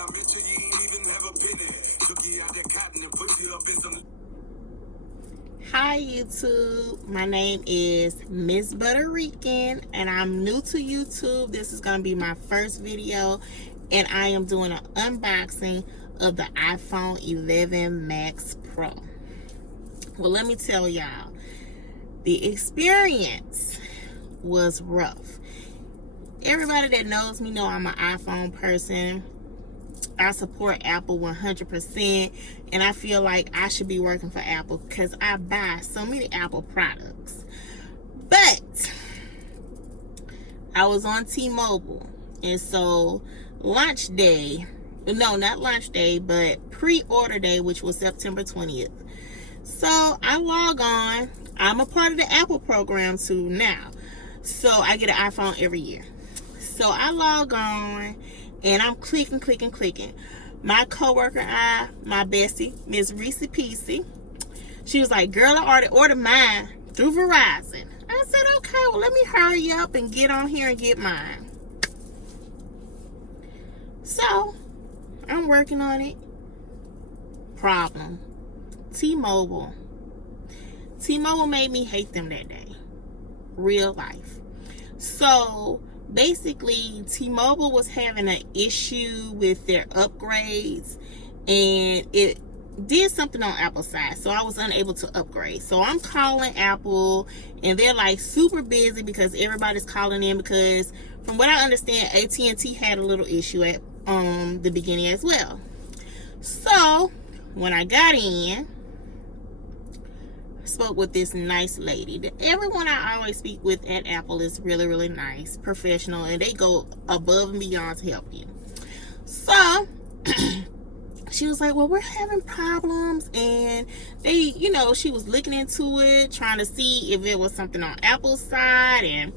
I met you, you ain't even have a penny. Took you out that cotton and put you up in some. Hi YouTube, my name is Miss Butterican and I'm new to YouTube. This is going to be my first video and I am doing an unboxing of the iPhone 11 Max Pro. Well, let me tell y'all, the experience was rough. Everybody that knows me know I'm an iPhone person. I support Apple 100%, and I feel like I should be working for Apple because I buy so many Apple products. But I was on T-Mobile, and so launch day, no, not launch day, but pre-order day, which was September 20th. So I log on. I'm a part of the Apple program too now, so I get an iPhone every year. So I log on and I'm clicking. My coworker, my bestie, Miss Reese Peasy, she was like, girl, I already ordered mine through Verizon. I said, okay, well, let me hurry up and get on here and get mine. So I'm working on it. Problem. T-Mobile made me hate them that day. Real life. So basically, T-Mobile was having an issue with their upgrades and it did something on Apple's side, so I was unable to upgrade. So I'm calling Apple and they're like super busy because everybody's calling in, because from what I understand, AT&T had a little issue at the beginning as well. So when I got in, spoke with this nice lady. Everyone I always speak with at Apple is really nice, professional, and they go above and beyond to help you. So she was like, well, we're having problems, and they, you know, she was looking into it, trying to see if it was something on Apple's side, and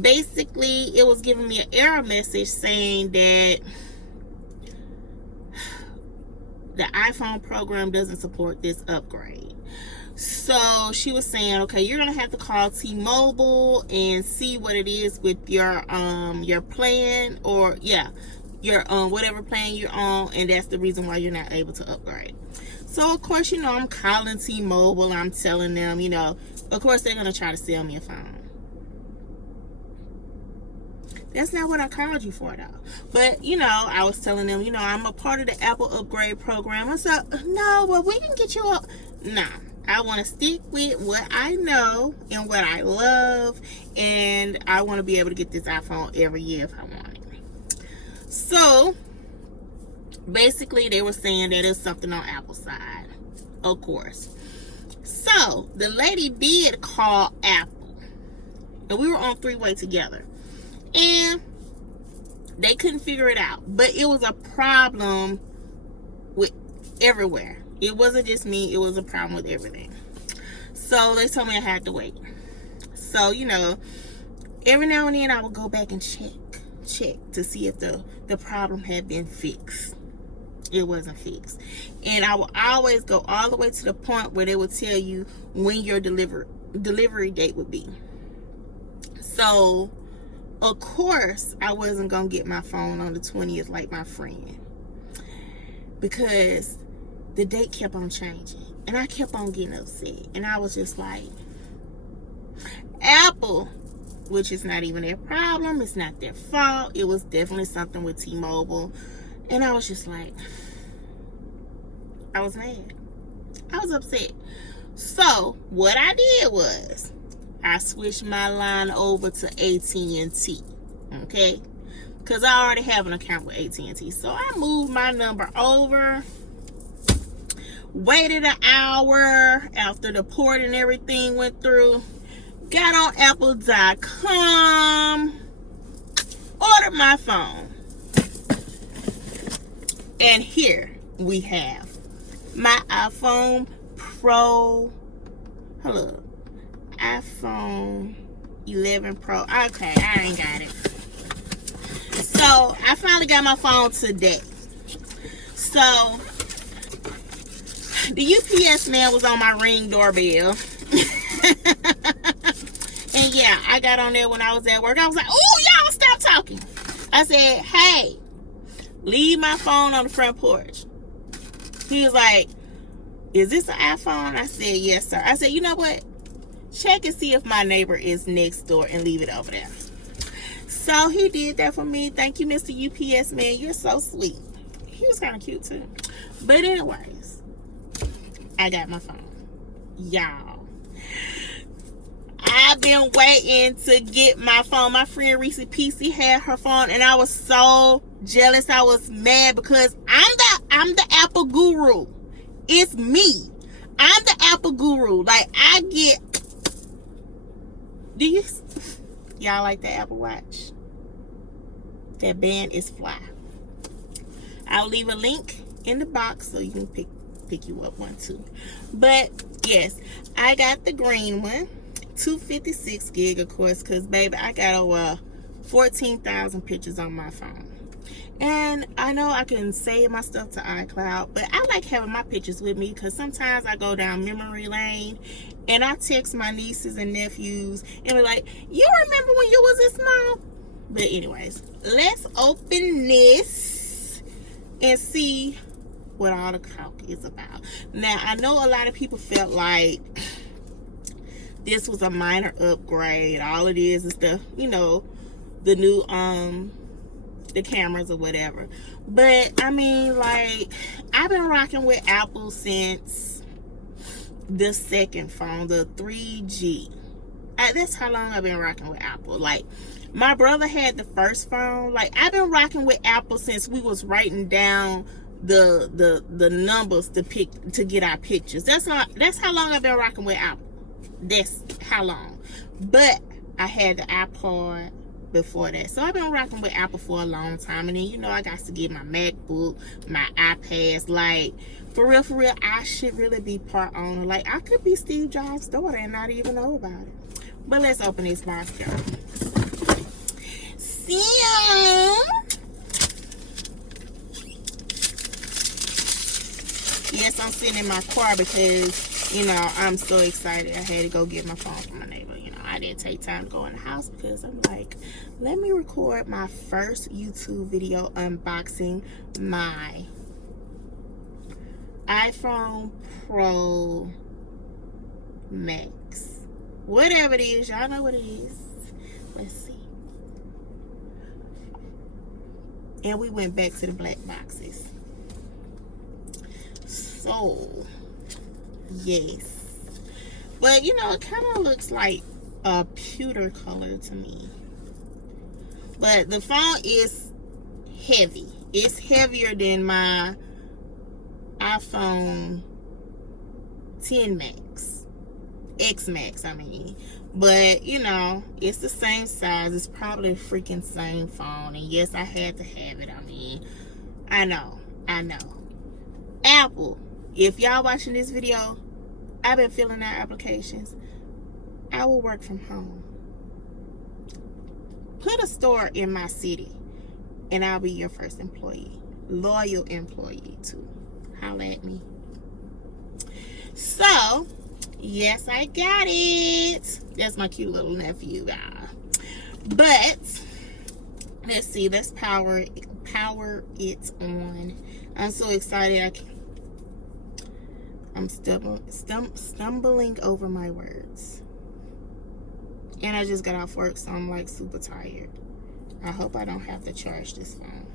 basically it was giving me an error message saying that the iPhone program doesn't support this upgrade. So she was saying, okay, you're gonna have to call T-Mobile and see what it is with your plan, or your whatever plan you're on, and that's the reason why you're not able to upgrade. So of course, you know, I'm calling T-Mobile, I'm telling them, you know, of course they're gonna try to sell me a phone. That's not what I called you for, though. But, you know, I was telling them, you know, I'm a part of the Apple upgrade program. I said, no, well, we can get you up. Nah, I want to stick with what I know and what I love, and I want to be able to get this iPhone every year if I want it. So, basically, they were saying that it's something on Apple's side, of course. So, the lady did call Apple, and we were on three-way together. And they couldn't figure it out. But it was a problem with everywhere. It wasn't just me. It was a problem with everything. So they told me I had to wait. So, you know, every now and then I would go back and check to see if the problem had been fixed. It wasn't fixed. And I would always go all the way to the point where they would tell you when your delivery date would be. So of course, I wasn't going to get my phone on the 20th like my friend, because the date kept on changing and I kept on getting upset. And I was just like, Apple, which is not even their problem, it's not their fault. It was definitely something with T-Mobile. And I was just like, I was mad. I was upset. So what I did was, I switched my line over to AT&T, okay? Because I already have an account with AT&T. So I moved my number over, waited an hour after the port and everything went through, got on Apple.com, ordered my phone. And here we have my iPhone Pro. Hello. iPhone 11 Pro. Okay, I ain't got it. So I finally got my phone today. So the UPS man was on my Ring doorbell. And yeah, I got on there when I was at work. I was like, oh, y'all stop talking. I said, hey, Leave my phone on the front porch. He was like, is this an iPhone? I said, yes, sir. I said, you know what? Check and see if my neighbor is next door and leave it over there. So he did that for me. Thank you, Mr. UPS man. You're so sweet. He was kind of cute too. But anyways, I got my phone. Y'all, I've been waiting to get my phone. My friend Reese PC had her phone, and I was so jealous. I was mad because I'm the Apple guru. It's me. I'm the Apple guru. Like, I get... Do you... Y'all like the Apple Watch? That band is fly. I'll leave a link in the box so you can pick you up one too. But yes, I got the green one, 256 gig, of course, because baby, I got over 14,000 pictures on my phone. And I know I can save my stuff to iCloud, but I like having my pictures with me because sometimes I go down memory lane and I text my nieces and nephews and be like, you remember when you was this small? But anyways, let's open this and see what all the talk is about. Now, I know a lot of people felt like this was a minor upgrade. All it is the, you know, the new the cameras or whatever. But I mean, like, I've been rocking with Apple since the second phone, the 3G. That's how long I've been rocking with Apple. Like, my brother had the first phone. Like, I've been rocking with Apple since we was writing down the numbers to get our pictures. That's how long I've been rocking with Apple. That's how long. But I had the iPod before that, so I've been rocking with Apple for a long time. And then, you know, I got to get my MacBook, my iPads. Like, for real, I should really be part owner. Like, I could be Steve Jobs' daughter and not even know about it. But let's open this box, y'all. Yes, I'm sitting in my car because, you know, I'm so excited. I had to go get my phone from my neighbor. You know, I didn't take time to go in the house because I'm like, let me record my first YouTube video unboxing my iPhone Pro Max. Whatever it is, y'all know what it is. Let's see. And we went back to the black boxes. So, yes. But, you know, it kind of looks like a pewter color to me. But the phone is heavy. It's heavier than my iPhone 10 Max. X Max, I mean. But, you know, it's the same size. It's probably the freaking same phone. And yes, I had to have it. I mean, I know. Apple, if y'all watching this video, I've been filling out applications. I will work from home. Put a store in my city, and I'll be your first employee. Loyal employee, too. Holla at me. So, yes, I got it. That's my cute little nephew, guy. But let's see. Let's power it on. I'm so excited. I'm stumbling over my words. And I just got off work, so I'm like super tired. I hope I don't have to charge this phone.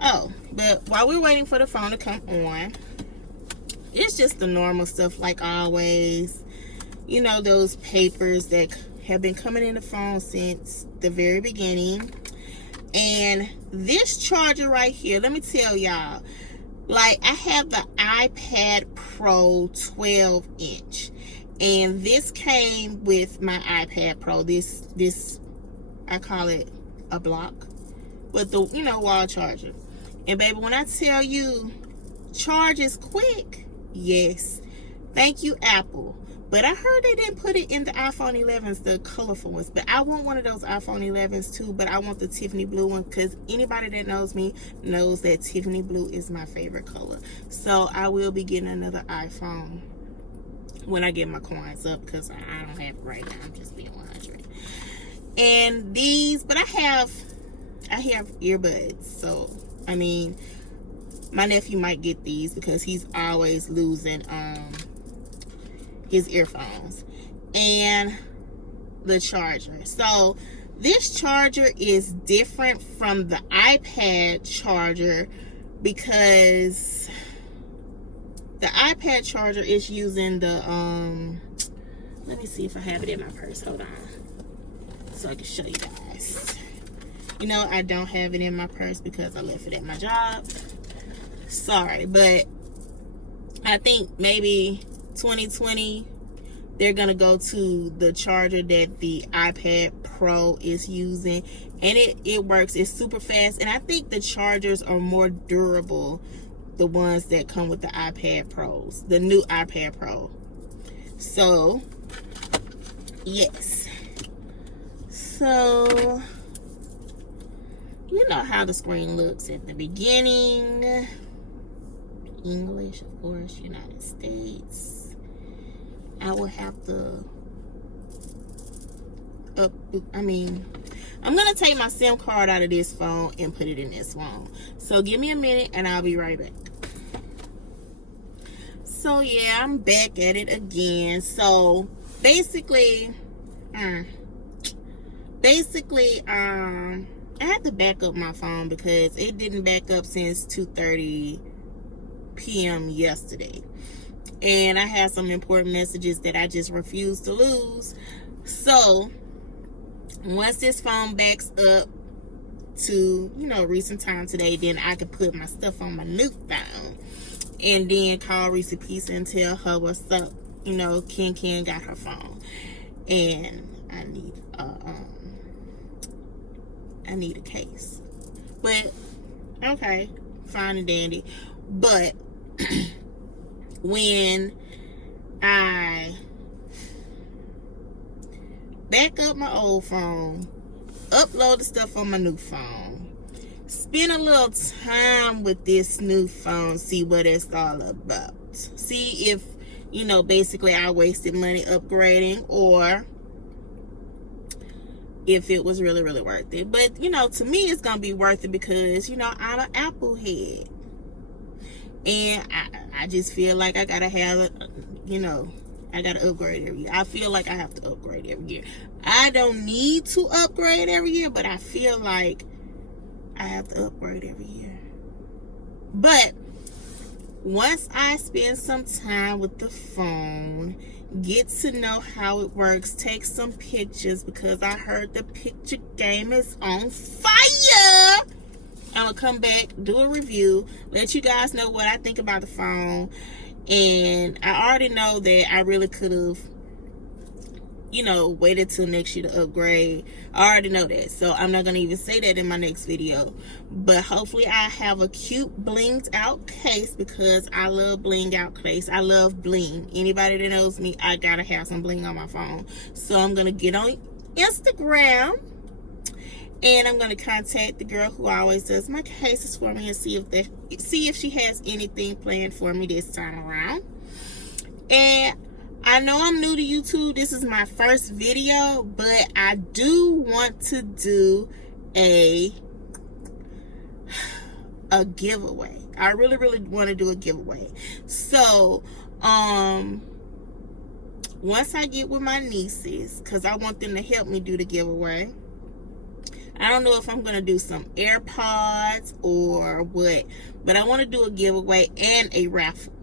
Oh, but while we're waiting for the phone to come on, it's just the normal stuff like always. You know, those papers that have been coming in the phone since the very beginning. And this charger right here, let me tell y'all, like, I have the iPad Pro 12-inch. And this came with my iPad Pro. This, I call it a block. With the, you know, wall charger. And baby, when I tell you, charge is quick. Yes. Thank you, Apple. But I heard they didn't put it in the iPhone 11s, the colorful ones. But I want one of those iPhone 11s too. But I want the Tiffany blue one because anybody that knows me knows that Tiffany blue is my favorite color. So I will be getting another iPhone when I get my coins up because I don't have it right now. I'm just being 100. And these, but I have earbuds. So I mean, my nephew might get these because he's always losing his earphones. And the charger. So this charger is different from the iPad charger because the iPad charger is using the let me see if I have it in my purse. Hold on, so I can show you guys. You know, I don't have it in my purse because I left it at my job. Sorry, but I think maybe 2020 they're gonna go to the charger that the iPad Pro is using, and it works. It's super fast, and I think the chargers are more durable, the ones that come with the iPad Pros, the new iPad Pro. So yes, so you know how the screen looks at the beginning. English, of course, United States. I will have to I'm gonna take my SIM card out of this phone and put it in this phone. So give me a minute and I'll be right back. So yeah, I'm back at it again. So basically I had to back up my phone because it didn't back up since 2:30 p.m. yesterday. And I had some important messages that I just refused to lose. So once this phone backs up to, you know, recent time today, then I could put my stuff on my new phone and then call Reese Peace and tell her what's up. You know, Ken got her phone, and I need a case. But okay, fine and dandy. But when I back up my old phone, upload the stuff on my new phone, spend a little time with this new phone, see what it's all about, see if, you know, basically I wasted money upgrading or if it was really, really worth it. But, you know, to me it's gonna be worth it because, you know, I'm an Apple head. And I just feel like I gotta have, you know, I gotta upgrade every year. I feel like I have to upgrade every year. I don't need to upgrade every year, but I feel like I have to upgrade every year. But once I spend some time with the phone, get to know how it works, take some pictures because I heard the picture game is on fire. I'm gonna come back, do a review, let you guys know what I think about the phone. And I already know that I really could have, you know, waited till next year to upgrade. I already know that, so I'm not gonna even say that in my next video. But hopefully I have a cute blinged out case because I love bling out case. I love bling. Anybody that knows me, I gotta have some bling on my phone. So I'm gonna get on Instagram and I'm gonna contact the girl who always does my cases for me and see if she has anything planned for me this time around. And I know I'm new to YouTube. This is my first video, but I do want to do a giveaway. I really, really want to do a giveaway. So, once I get with my nieces, because I want them to help me do the giveaway. I don't know if I'm going to do some AirPods or what, but I want to do a giveaway and a raffle.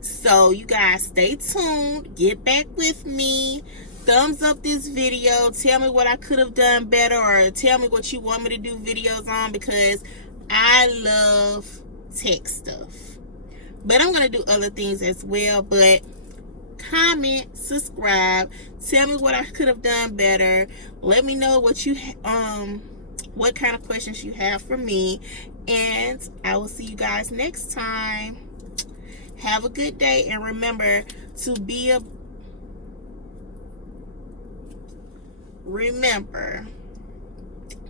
So you guys stay tuned, get back with me, thumbs up this video, tell me what I could have done better, or tell me what you want me to do videos on, because I love tech stuff. But I'm going to do other things as well. But comment, subscribe, tell me what I could have done better, let me know what you what kind of questions you have for me, and I will see you guys next time. Have a good day, and remember to be a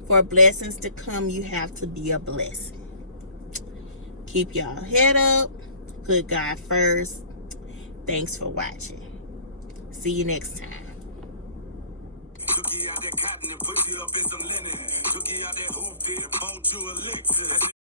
for blessings to come, you have to be a blessing. Keep y'all head up, put God first. Thanks for watching. See you next time. Cookie out that cotton and put you up in some linen. Cookie out that hoop, bought you a elixir.